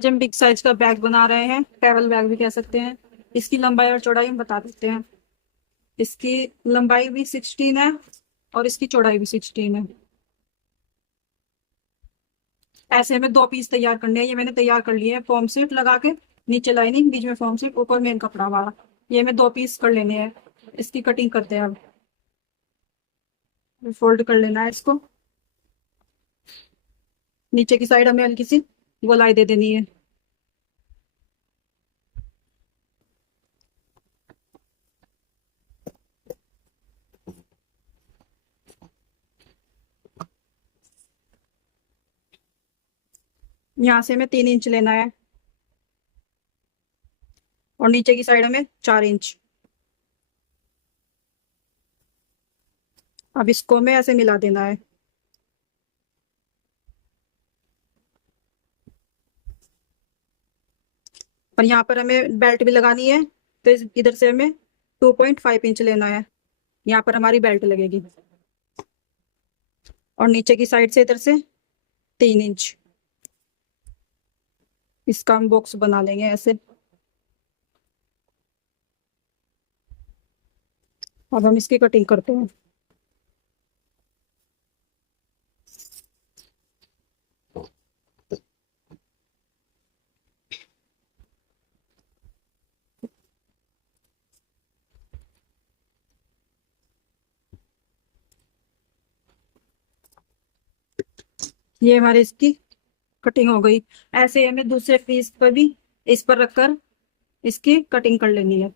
आज हम big size का बैग बना रहे हैं, ट्रैवल बैग भी कह सकते हैं। इसकी लंबाई और चौड़ाई हम बता देते हैं। इसकी लंबाई भी 16 है और इसकी चौड़ाई भी 16 है। ऐसे हमें दो पीस तैयार करने हैं। ये मैंने तैयार कर लिए हैं फॉर्म सीट लगा के। नीचे लाइनिंग, बीच में फॉर्म सीट, ऊपर मेन कपड़ा वाला। ये हमें दो पीस कर लेने हैं। इसकी कटिंग करते हैं अब। फोल्ड कर लेना है इसको। नीचे की साइड हमें हल्की सी गोलाई दे देनी है। यहाँ से हमें 3 इंच लेना है और नीचे की साइड हमें 4 इंच। अब इसको हमें ऐसे मिला देना है। और यहाँ पर हमें बेल्ट भी लगानी है, तो इधर से हमें 2.5 इंच लेना है। यहाँ पर हमारी बेल्ट लगेगी। और नीचे की साइड से इधर से 3 इंच। इसका हम बॉक्स बना लेंगे ऐसे। अब हम इसकी कटिंग करते हैं। ये हमारी इसकी कटिंग हो गई। ऐसे हमें दूसरे पीस पर भी इस पर रखकर इसकी कटिंग कर लेनी है।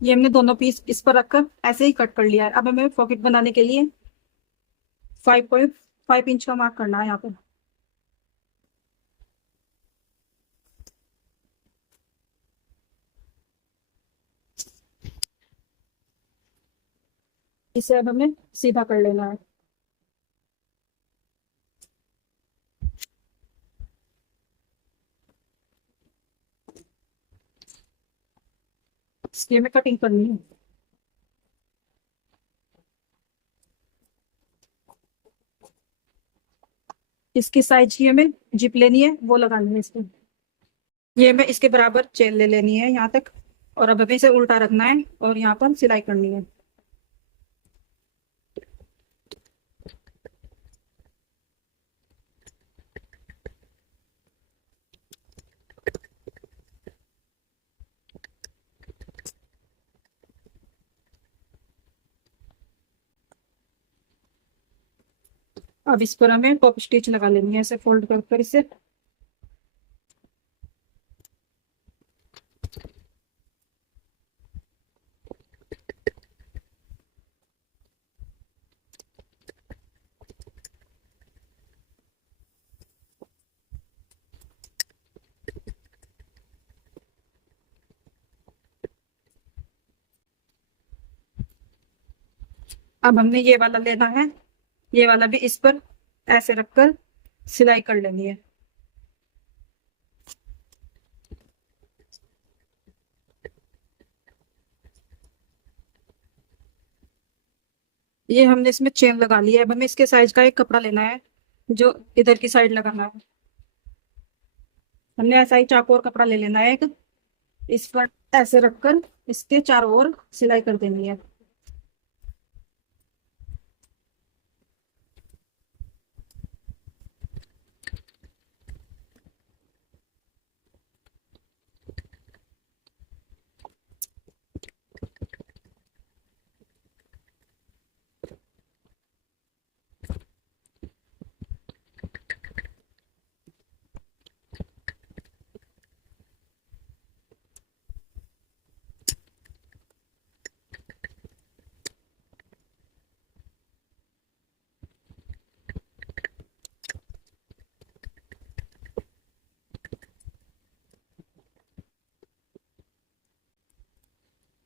ये हमने दोनों पीस इस पर रखकर ऐसे ही कट कर लिया है। अब हमें पॉकेट बनाने के लिए 5.5 इंच का मार्क करना है यहाँ पर। इसे अब हमें सीधा कर लेना है। इसकी हमें कटिंग करनी है। इसकी साइज की हमें जिप लेनी है, वो लगानी है इसमें। ये हमें इसके बराबर चेन ले लेनी है यहाँ तक। और अब हमें इसे उल्टा रखना है और यहाँ पर सिलाई करनी है। अब इस पर हमें पॉप स्टिच लगा लेनी है, ऐसे फोल्ड कर कर इसे। अब हमने ये वाला लेना है। ये वाला भी इस पर ऐसे रखकर सिलाई कर लेनी है। ये हमने इसमें चेन लगा ली है। अब हमें इसके साइज का एक कपड़ा लेना है जो इधर की साइड लगाना है। हमने ऐसा ही चाकू और कपड़ा ले लेना है एक। इस पर ऐसे रखकर इसके चारों ओर सिलाई कर देनी है।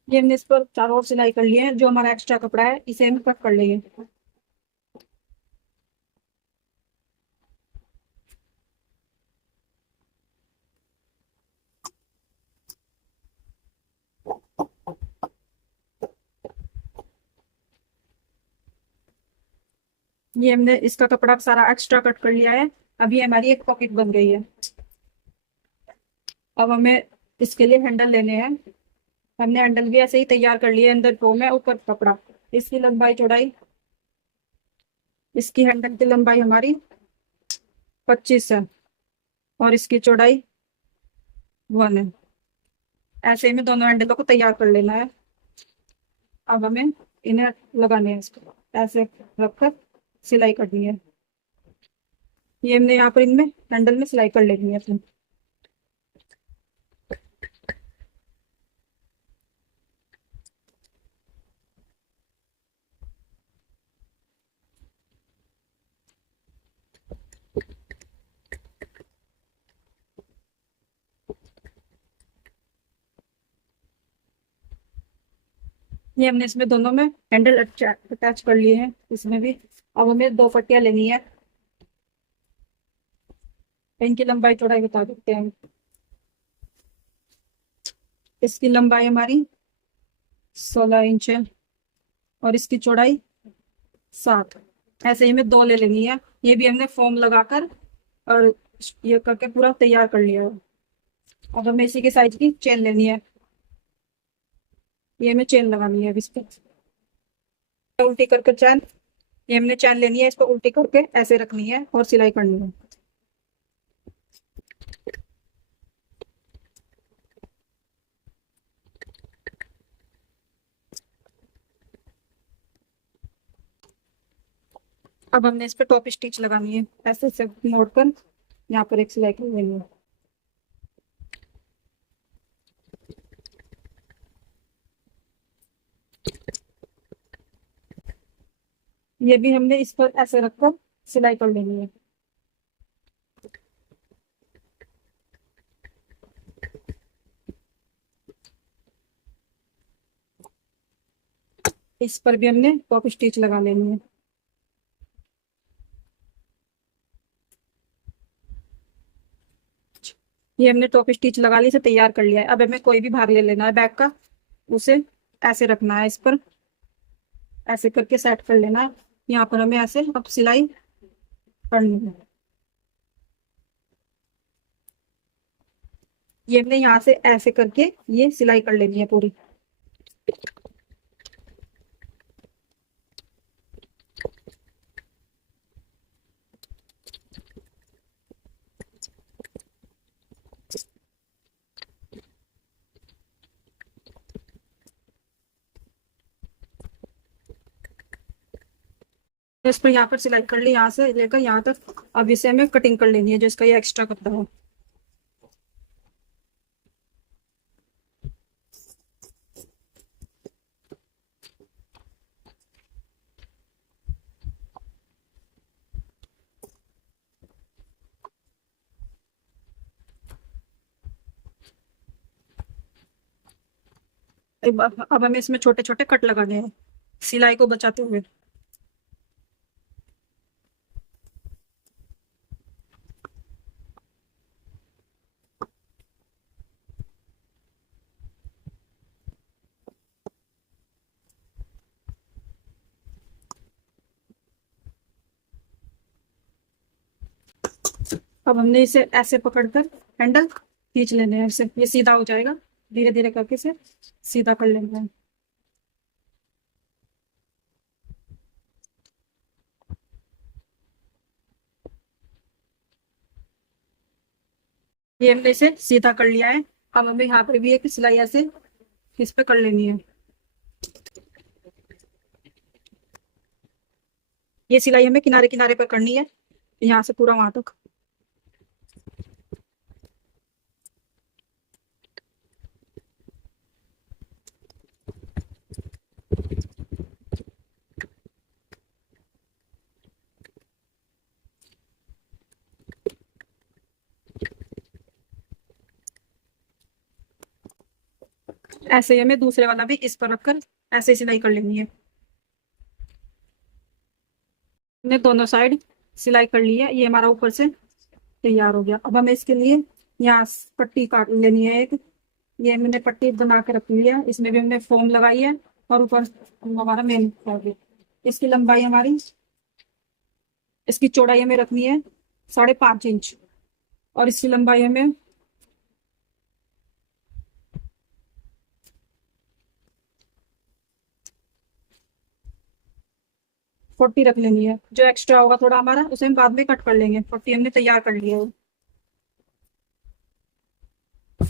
ये हमने इस पर चारों ओर सिलाई कर लिए है। जो हमारा एक्स्ट्रा कपड़ा है इसे हम कट कर लेंगे। ये हमने इसका कपड़ा सारा एक्स्ट्रा कट कर लिया है। अभी हमारी एक पॉकेट बन गई है। अब हमें इसके लिए हैंडल लेने हैं। हमने हैंडल भी ऐसे ही तैयार कर लिया है, अंदर फोम है ऊपर कपड़ा। इसकी लंबाई चौड़ाई, इसकी हैंडल की लंबाई हमारी 25 है और इसकी चौड़ाई 1 है। ऐसे ही में दोनों हैंडलों को तैयार कर लेना है। अब हमें इन्हें लगाने हैं, इसको ऐसे रखकर सिलाई करनी है। ये हमने यहाँ पर इनमें हैंडल में सिलाई कर लेनी है अपनी। ये हमने इसमें दोनों में हैंडल अटैच कर लिए हैं इसमें भी। अब हमें 2 पट्टियां लेनी है। इनकी लंबाई चौड़ाई बता देते हैं। इसकी लंबाई हमारी 16 इंच है और इसकी चौड़ाई 7। ऐसे ही हमें 2 ले लेनी है। ये भी हमने फोम लगाकर और ये करके पूरा तैयार कर लिया है। अब हमें इसी के साइज की चेन लेनी है। ये हमें चेन लगानी है अब इस पर उल्टी करके चैन। ये हमने चैन लेनी है, इसको उल्टी करके ऐसे रखनी है और सिलाई करनी है। अब हमने इस पे टॉप स्टिच लगानी है। ऐसे से मोड़ कर यहाँ पर एक सिलाई कर लेनी है। ये भी हमने इस पर ऐसे रखकर सिलाई कर लेनी है। इस पर भी हमने टॉप स्टिच लगा लेनी है। ये हमने टॉप स्टिच लगा ली, इसे तैयार कर लिया है। अब हमें कोई भी भाग ले लेना है बैक का, उसे ऐसे रखना है इस पर, ऐसे करके सेट कर लेना है। यहाँ पर हमें ऐसे अब सिलाई करनी है। ये हमने यहाँ से ऐसे करके ये सिलाई कर लेनी है पूरी। तो इस पर यहाँ पर सिलाई कर ली, यहाँ से लेकर यहाँ तक। अब इसे हमें कटिंग कर लेनी है जो इसका ये एक्स्ट्रा कपड़ा है। अब हमें इसमें छोटे छोटे कट लगाने हैं सिलाई को बचाते हुए। अब हमने इसे ऐसे पकड़कर हैंडल खींच लेने हैं, इससे ये सीधा हो जाएगा। धीरे धीरे करके इसे सीधा कर लेना है। ये हमने इसे सीधा कर लिया है। अब हमें यहाँ पर भी एक सिलाई ऐसे इस पे कर लेनी है। ये सिलाई हमें किनारे किनारे पर करनी है, यहाँ से पूरा वहां तक। ऐसे ही हमें दूसरे वाला भी इस पर रखकर ऐसे सिलाई कर लेनी है। हमने दोनों साइड सिलाई कर ली है। ये हमारा ऊपर से तैयार हो गया। अब हमें इसके लिए यहाँ पट्टी काट लेनी है एक। ये मैंने पट्टी बना के रख ली है, इसमें भी हमने फोम लगाई है और ऊपर हमारा मेन है। इसकी लंबाई हमारी इसकी चौड़ाई हमें रखनी है 5.5 इंच, और इसकी लंबाई हमें 40 रख लेनी है। जो एक्स्ट्रा होगा थोड़ा हमारा, उसे हम बाद में कट कर लेंगे। 40 हमने तैयार कर लिया है।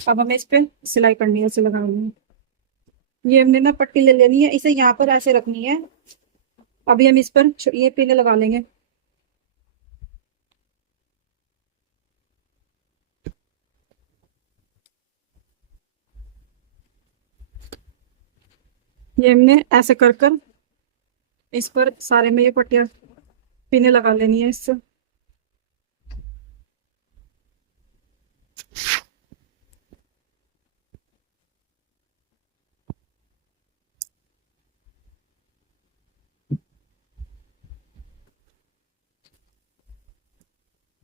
अब हमें इस पे सिलाई करनी है, इसे लगानी है। ये हमने ना पट्टी ले लेनी है, इसे यहाँ पर ऐसे रखनी है। अभी हम इस पर ये पिन लगा लेंगे। ये हमने ऐसे कर कर इस पर सारे में ये पट्टियां पिने लगा लेनी है इससे।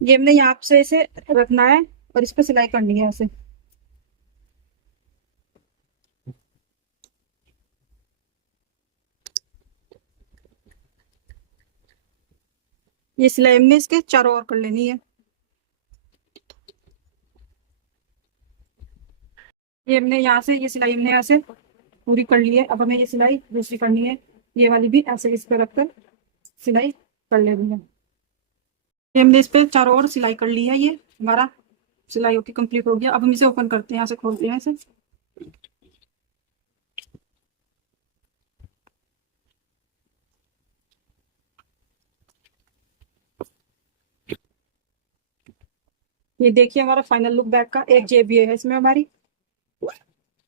ये हमने यहाँ से इसे रखना है और इस पे सिलाई करनी है ऐसे। ये सिलाई हमने इसके चारों ओर कर लेनी है। ये हमने यहाँ से ये सिलाई हमने यहाँ से पूरी कर ली है। अब हमें ये सिलाई दूसरी करनी है। ये वाली भी ऐसे इस पे रखकर सिलाई कर लेनी है। ये हमने इस पे चारों ओर सिलाई कर ली है। ये हमारा सिलाई होके कंप्लीट हो गया। अब हम इसे ओपन करते हैं, यहाँ से खोलते हैं इसे। ये देखिए हमारा फाइनल लुक बैग का। एक जेब ये है इसमें हमारी,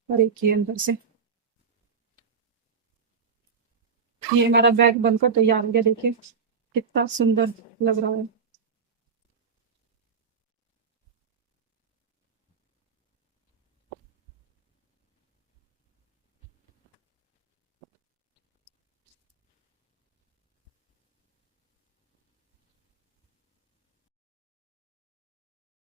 और एक ये अंदर से। ये हमारा बैग बनकर तैयार हो गया। देखिए कितना सुंदर लग रहा है।